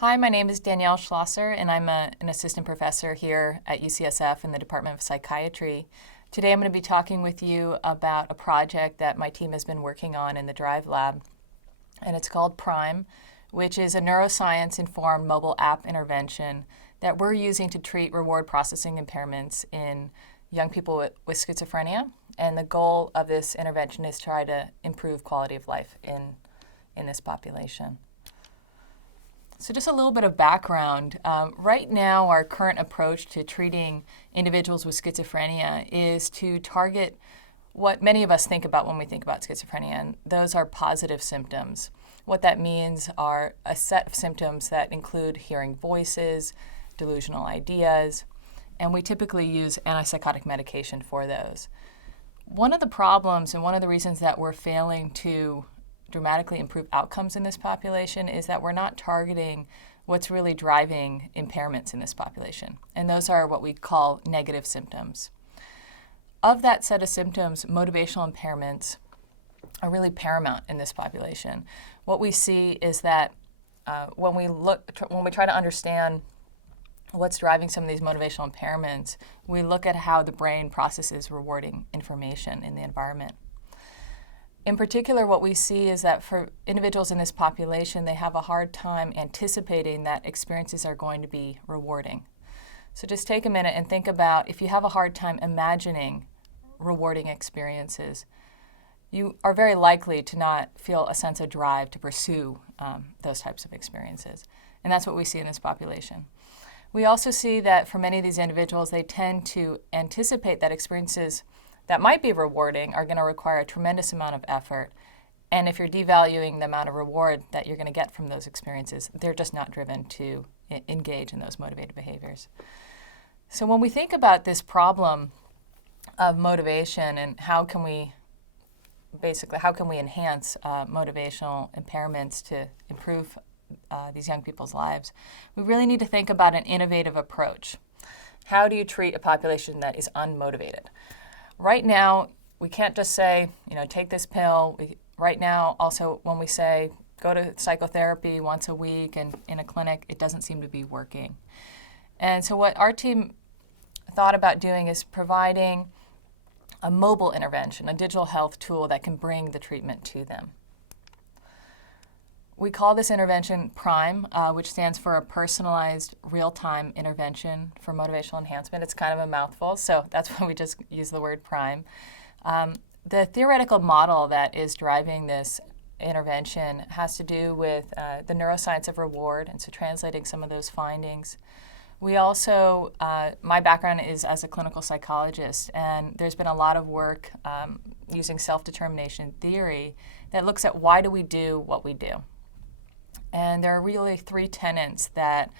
Hi, my name is Danielle Schlosser, and I'm an assistant professor here at UCSF in the Department of Psychiatry. Today I'm going to be talking with you about a project that my team has been working on in the Drive Lab, and it's called PRIME, which is a neuroscience-informed mobile app intervention that we're using to treat reward processing impairments in young people with schizophrenia. And the goal of this intervention is to try to improve quality of life in this population. So just a little bit of background. Right now, our current approach to treating individuals with schizophrenia is to target what many of us think about when we think about schizophrenia, and those are positive symptoms. What that means are a set of symptoms that include hearing voices, delusional ideas, and we typically use antipsychotic medication for those. One of the problems and one of the reasons that we're failing to dramatically improve outcomes in this population is that we're not targeting what's really driving impairments in this population. And those are what we call negative symptoms. Of that set of symptoms, motivational impairments are really paramount in this population. What we see is that when we try to understand what's driving some of these motivational impairments, we look at how the brain processes rewarding information in the environment. In particular, what we see is that for individuals in this population, they have a hard time anticipating that experiences are going to be rewarding. So just take a minute and think about if you have a hard time imagining rewarding experiences, you are very likely to not feel a sense of drive to pursue those types of experiences. And that's what we see in this population. We also see that for many of these individuals, they tend to anticipate that experiences that might be rewarding are going to require a tremendous amount of effort. And if you're devaluing the amount of reward that you're going to get from those experiences, they're just not driven to engage in those motivated behaviors. So when we think about this problem of motivation and how can we enhance motivational impairments to improve these young people's lives, we really need to think about an innovative approach. How do you treat a population that is unmotivated? Right now, we can't just say, take this pill. Right now, also, when we say go to psychotherapy once a week and in a clinic, it doesn't seem to be working. And so what our team thought about doing is providing a mobile intervention, a digital health tool that can bring the treatment to them. We call this intervention PRIME, which stands for a personalized real-time intervention for motivational enhancement. It's kind of a mouthful, so that's why we just use the word PRIME. The theoretical model that is driving this intervention has to do with the neuroscience of reward, and so translating some of those findings. We also, my background is as a clinical psychologist, and there's been a lot of work using self-determination theory that looks at why do we do what we do. And there are really three tenets that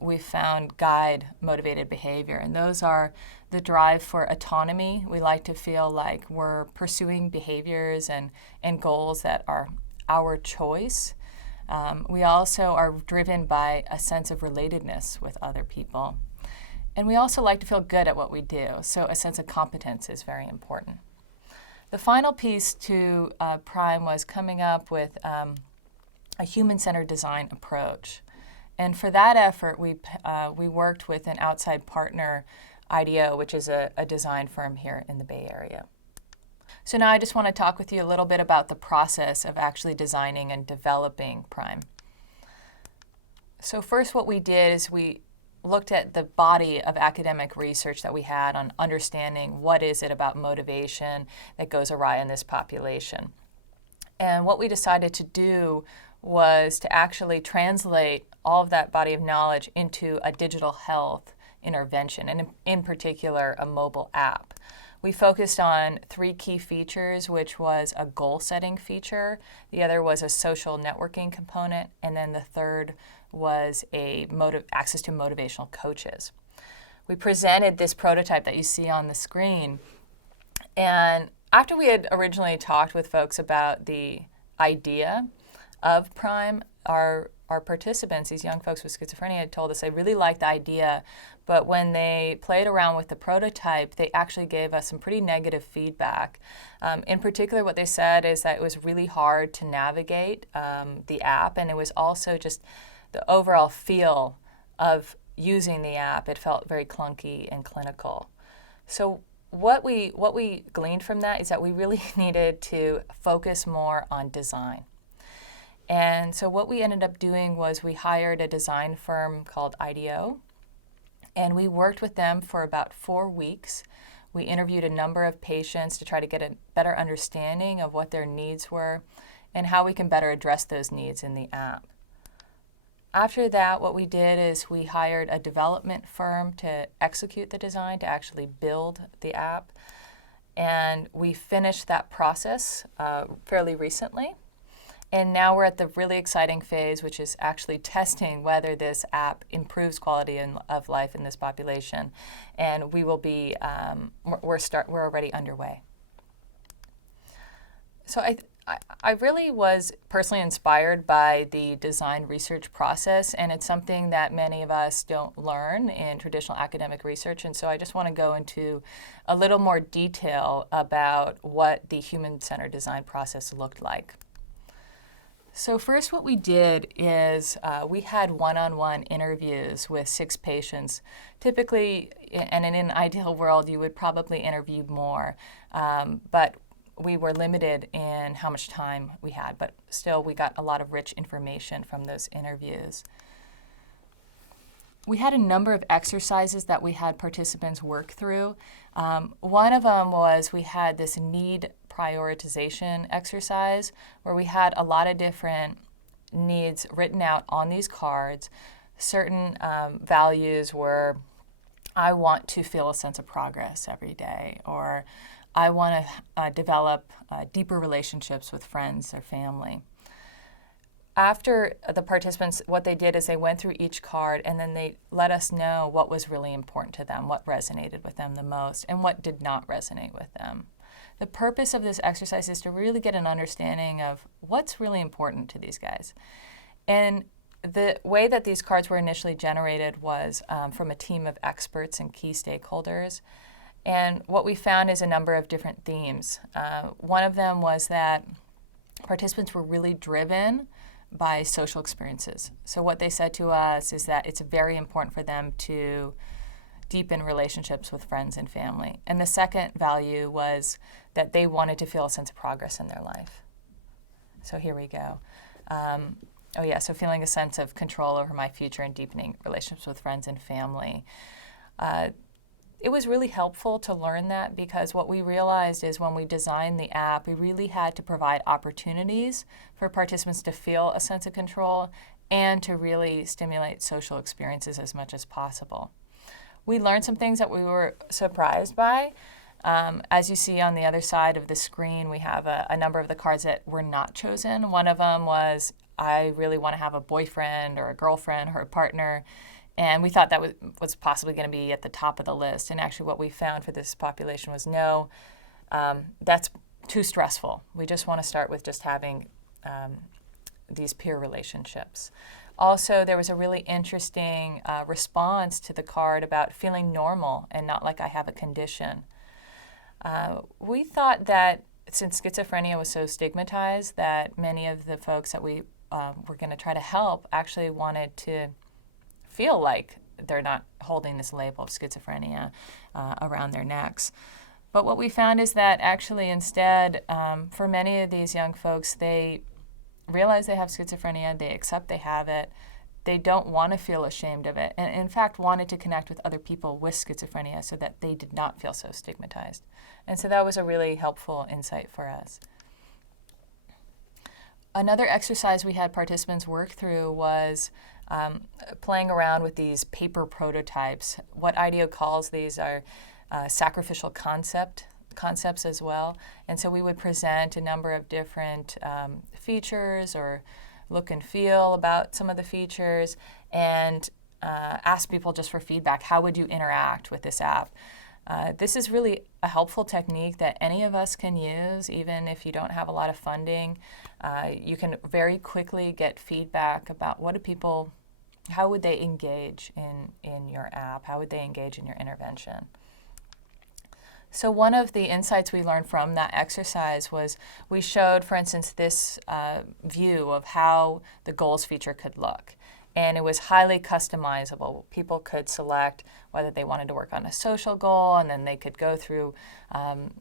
we've found guide motivated behavior, and those are the drive for autonomy. We like to feel like we're pursuing behaviors and goals that are our choice. We also are driven by a sense of relatedness with other people. And we also like to feel good at what we do, so a sense of competence is very important. The final piece to PRIME was coming up with a human-centered design approach. And for that effort, we worked with an outside partner, IDEO, which is a design firm here in the Bay Area. So now I just want to talk with you a little bit about the process of actually designing and developing PRIME. So first what we did is we looked at the body of academic research that we had on understanding what is it about motivation that goes awry in this population. And what we decided to do was to actually translate all of that body of knowledge into a digital health intervention, and in particular, a mobile app. We focused on three key features, which was a goal-setting feature, the other was a social networking component, and then the third was access to motivational coaches. We presented this prototype that you see on the screen, and after we had originally talked with folks about the idea of PRIME, our participants, these young folks with schizophrenia, had told us they really liked the idea, but when they played around with the prototype, they actually gave us some pretty negative feedback. In particular, what they said is that it was really hard to navigate the app, and it was also just the overall feel of using the app, it felt very clunky and clinical. So what we gleaned from that is that we really needed to focus more on design. And so what we ended up doing was we hired a design firm called IDEO, and we worked with them for about 4 weeks. We interviewed a number of patients to try to get a better understanding of what their needs were and how we can better address those needs in the app. After that, what we did is we hired a development firm to execute the design, to actually build the app. And we finished that process fairly recently. And now we're at the really exciting phase, which is actually testing whether this app improves quality of life in this population. And we will be, we're already underway. So I really was personally inspired by the design research process, and it's something that many of us don't learn in traditional academic research. And so I just want to go into a little more detail about what the human-centered design process looked like. So first what we did is we had one-on-one interviews with 6 patients. Typically, and in an ideal world, you would probably interview more, but we were limited in how much time we had, but still we got a lot of rich information from those interviews. We had a number of exercises that we had participants work through. One of them was we had this need prioritization exercise where we had a lot of different needs written out on these cards. Certain values were, I want to feel a sense of progress every day, or I want to develop deeper relationships with friends or family. After the participants, what they did is they went through each card and then they let us know what was really important to them, what resonated with them the most, and what did not resonate with them. The purpose of this exercise is to really get an understanding of what's really important to these guys. And the way that these cards were initially generated was from a team of experts and key stakeholders. And what we found is a number of different themes. One of them was that participants were really driven by social experiences. So what they said to us is that it's very important for them to deepen relationships with friends and family. And the second value was that they wanted to feel a sense of progress in their life. So here we go. So feeling a sense of control over my future and deepening relationships with friends and family. It was really helpful to learn that because what we realized is when we designed the app, we really had to provide opportunities for participants to feel a sense of control and to really stimulate social experiences as much as possible. We learned some things that we were surprised by. As you see on the other side of the screen, we have a number of the cards that were not chosen. One of them was, I really want to have a boyfriend or a girlfriend or a partner. And we thought that was possibly going to be at the top of the list. And actually what we found for this population was no, that's too stressful. We just want to start with just having these peer relationships. Also, there was a really interesting response to the card about feeling normal and not like I have a condition. We thought that since schizophrenia was so stigmatized, that many of the folks that we were going to try to help actually wanted to feel like they're not holding this label of schizophrenia around their necks. But what we found is that actually instead, for many of these young folks, they realize they have schizophrenia, they accept they have it, they don't want to feel ashamed of it, and in fact wanted to connect with other people with schizophrenia so that they did not feel so stigmatized. And so that was a really helpful insight for us. Another exercise we had participants work through was playing around with these paper prototypes. What IDEO calls these are sacrificial concepts as well. And so we would present a number of different features or look and feel about some of the features and ask people just for feedback. How would you interact with this app? This is really a helpful technique that any of us can use, even if you don't have a lot of funding. You can very quickly get feedback about how would they engage in your app? How would they engage in your intervention? So one of the insights we learned from that exercise was we showed, for instance, this view of how the goals feature could look. and it was highly customizable. People could select whether they wanted to work on a social goal, and then they could go through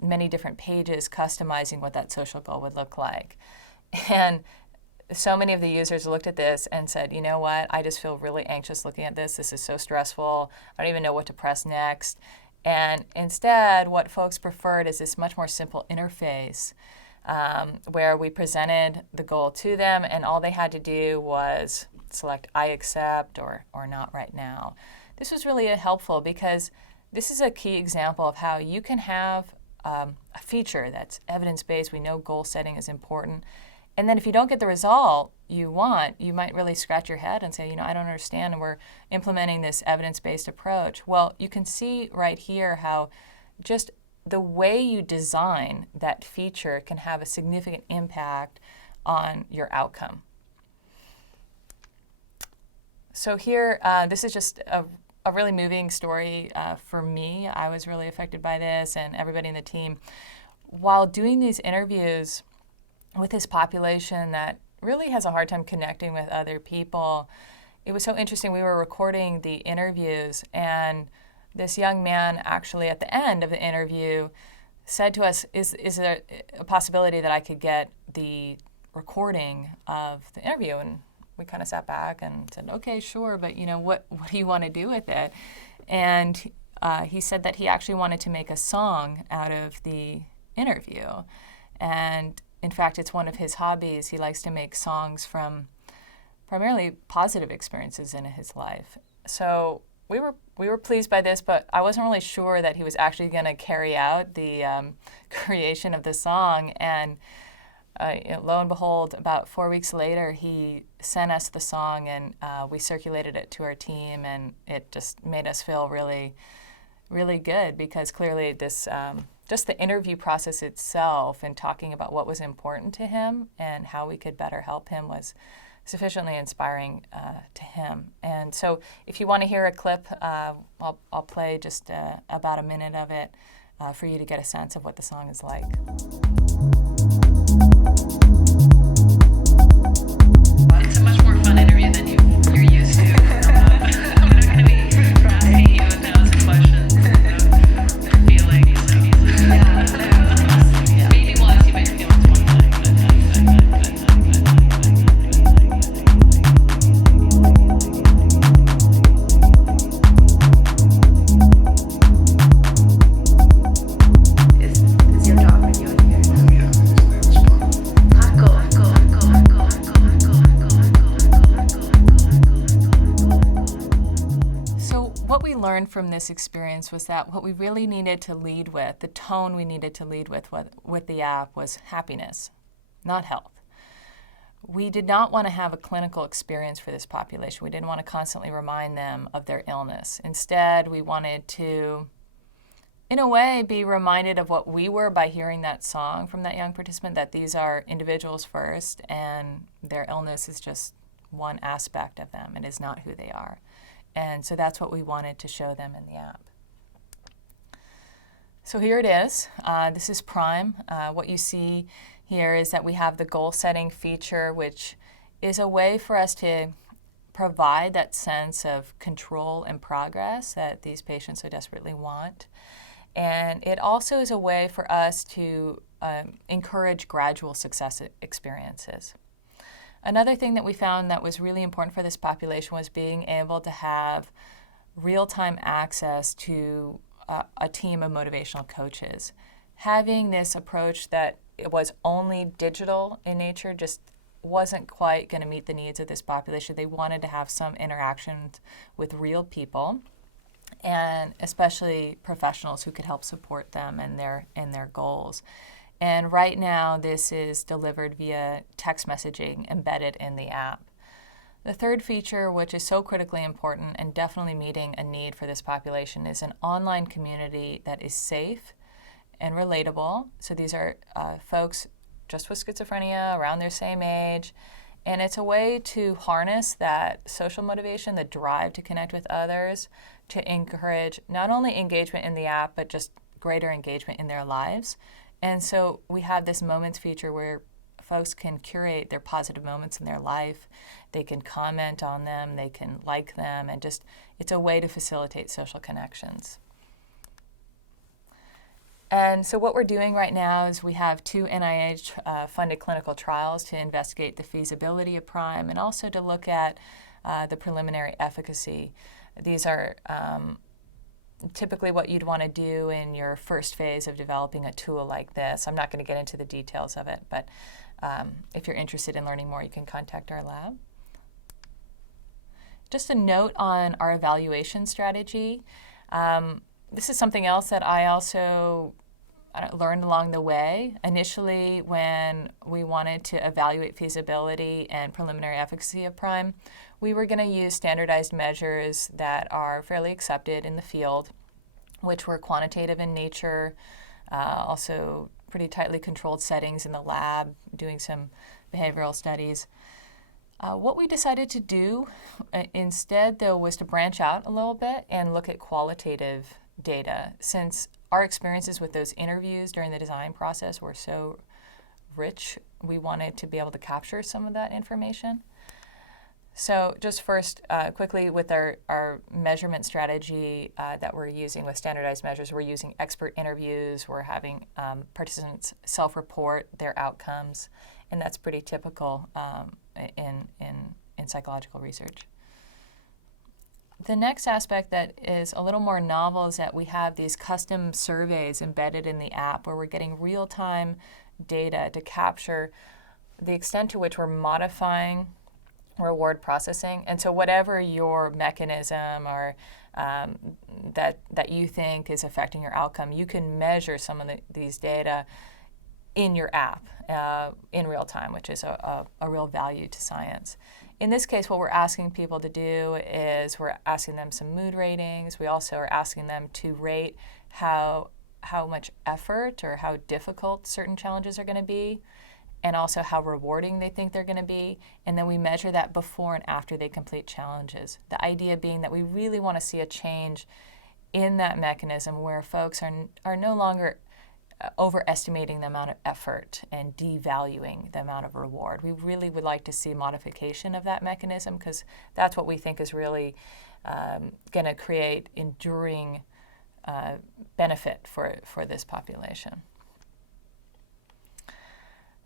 many different pages customizing what that social goal would look like. And so many of the users looked at this and said, you know what, I just feel really anxious looking at this. This is so stressful. I don't even know what to press next. And instead, what folks preferred is this much more simple interface where we presented the goal to them, and all they had to do was select I accept or not right now. This was really helpful because this is a key example of how you can have a feature that's evidence-based. We know goal setting is important. And then if you don't get the result you want, you might really scratch your head and say, I don't understand, and we're implementing this evidence-based approach. Well, you can see right here how just the way you design that feature can have a significant impact on your outcome. So here, this is just a really moving story for me. I was really affected by this, and everybody in the team. While doing these interviews with this population that really has a hard time connecting with other people, it was so interesting. We were recording the interviews, and this young man actually at the end of the interview said to us, is there a possibility that I could get the recording of the interview? And we kind of sat back and said, okay, sure, but what do you want to do with it? And he said that he actually wanted to make a song out of the interview. And in fact, it's one of his hobbies. He likes to make songs from primarily positive experiences in his life. So we were pleased by this, but I wasn't really sure that he was actually going to carry out the creation of the song. And lo and behold, about 4 weeks later, he sent us the song, and we circulated it to our team, and it just made us feel really, really good because clearly this just the interview process itself and talking about what was important to him and how we could better help him was sufficiently inspiring to him. And so if you want to hear a clip, I'll play just about a minute of it for you to get a sense of what the song is like. It's a much more fun interview than you're used to. I'm not going to be asking you 1,000 questions about feelings. Maybe we'll ask you about your feelings one time. Is your dog with you in here? Yeah, it's fun. Paco. So what we learned from this experience was that what we really needed to lead with, the tone we needed to lead with the app was happiness, not health. We did not want to have a clinical experience for this population. We didn't want to constantly remind them of their illness. Instead, we wanted to, in a way, be reminded of what we were by hearing that song from that young participant, that these are individuals first, and their illness is just one aspect of them. It is not who they are. And so that's what we wanted to show them in the app. So here it is. This is Prime. What you see here is that we have the goal setting feature, which is a way for us to provide that sense of control and progress that these patients so desperately want. And it also is a way for us to encourage gradual success experiences. Another thing that we found that was really important for this population was being able to have real-time access to a team of motivational coaches. Having this approach that it was only digital in nature just wasn't quite going to meet the needs of this population. They wanted to have some interactions with real people, and especially professionals who could help support them in their goals. And right now, this is delivered via text messaging embedded in the app. The third feature, which is so critically important and definitely meeting a need for this population, is an online community that is safe and relatable. So these are folks just with schizophrenia, around their same age. And it's a way to harness that social motivation, the drive to connect with others, to encourage not only engagement in the app, but just greater engagement in their lives. And so we have this moments feature where folks can curate their positive moments in their life. They can comment on them, they can like them, and just it's a way to facilitate social connections. And so what we're doing right now is we have 2 NIH-funded clinical trials to investigate the feasibility of PRIME and also to look at the preliminary efficacy. These are typically what you'd want to do in your first phase of developing a tool like this. I'm not going to get into the details of it, but if you're interested in learning more, you can contact our lab. Just a note on our evaluation strategy. This is something else that I also learned along the way. Initially, when we wanted to evaluate feasibility and preliminary efficacy of PRIME, we were going to use standardized measures that are fairly accepted in the field, which were quantitative in nature, also pretty tightly controlled settings in the lab, doing some behavioral studies. What we decided to do instead, though, was to branch out a little bit and look at qualitative data. Since our experiences with those interviews during the design process were so rich, we wanted to be able to capture some of that information. So just first, quickly, with our measurement strategy that we're using with standardized measures, we're using expert interviews. We're having participants self-report their outcomes, and that's pretty typical in psychological research. The next aspect that is a little more novel is that we have these custom surveys embedded in the app where we're getting real-time data to capture the extent to which we're modifying reward processing. And so whatever your mechanism or that you think is affecting your outcome, you can measure some of these data in your app in real time, which is a real value to science. In this case, what we're asking people to do is we're asking them some mood ratings. We also are asking them to rate how much effort or how difficult certain challenges are going to be, and also how rewarding they think they're going to be. And then we measure that before and after they complete challenges. The idea being that we really want to see a change in that mechanism where folks are no longer overestimating the amount of effort and devaluing the amount of reward. We really would like to see modification of that mechanism because that's what we think is really going to create enduring benefit for this population.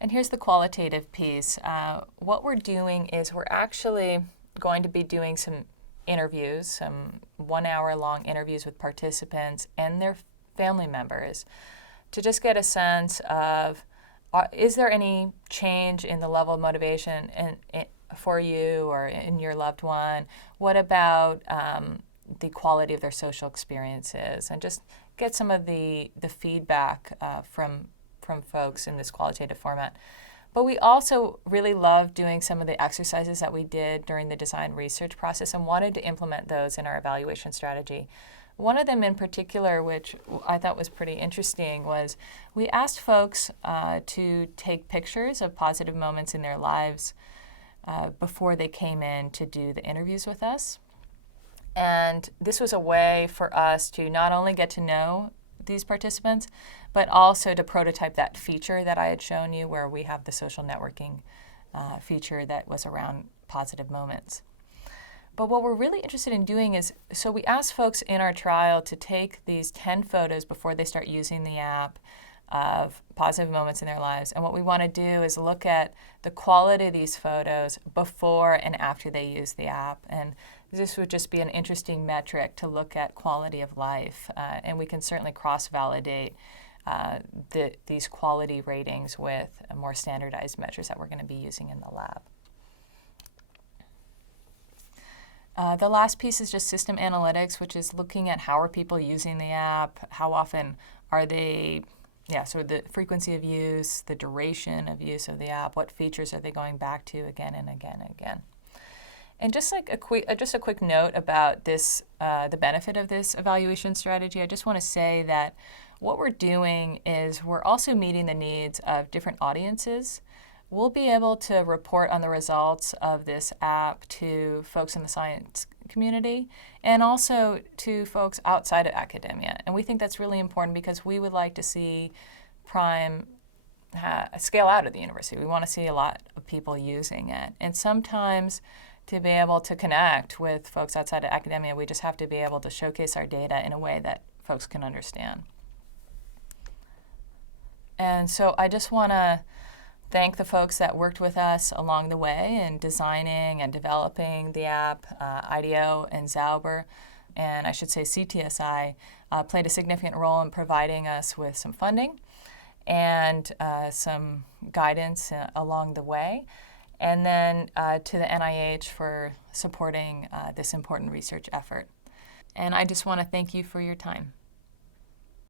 And here's the qualitative piece. What we're doing is we're actually going to be doing some interviews, some 1-hour-long interviews with participants and their family members to just get a sense of, is there any change in the level of motivation for you or in your loved one? What about the quality of their social experiences? And just get some of the feedback from folks in this qualitative format. But we also really loved doing some of the exercises that we did during the design research process and wanted to implement those in our evaluation strategy. One of them in particular, which I thought was pretty interesting, was we asked folks to take pictures of positive moments in their lives before they came in to do the interviews with us. And this was a way for us to not only get to know these participants, but also to prototype that feature that I had shown you where we have the social networking feature that was around positive moments. But what we're really interested in doing is, so we asked folks in our trial to take these 10 photos before they start using the app of positive moments in their lives. And what we want to do is look at the quality of these photos before and after they use the app. And this would just be an interesting metric to look at quality of life. And we can certainly cross-validate these quality ratings with more standardized measures that we're going to be using in the lab. The last piece is just system analytics, which is looking at how are people using the app, how often are they, so the frequency of use, the duration of use of the app, what features are they going back to again and again and again. And just like a quick note about this, the benefit of this evaluation strategy, I just want to say that what we're doing is we're also meeting the needs of different audiences. We'll be able to report on the results of this app to folks in the science community and also to folks outside of academia. And we think that's really important because we would like to see PRIME scale out of the university. We want to see a lot of people using it. And sometimes to be able to connect with folks outside of academia, we just have to be able to showcase our data in a way that folks can understand. And so I just want to thank the folks that worked with us along the way in designing and developing the app. IDEO and Zauber, and I should say CTSI, played a significant role in providing us with some funding and some guidance along the way. And then to the NIH for supporting this important research effort. And I just want to thank you for your time.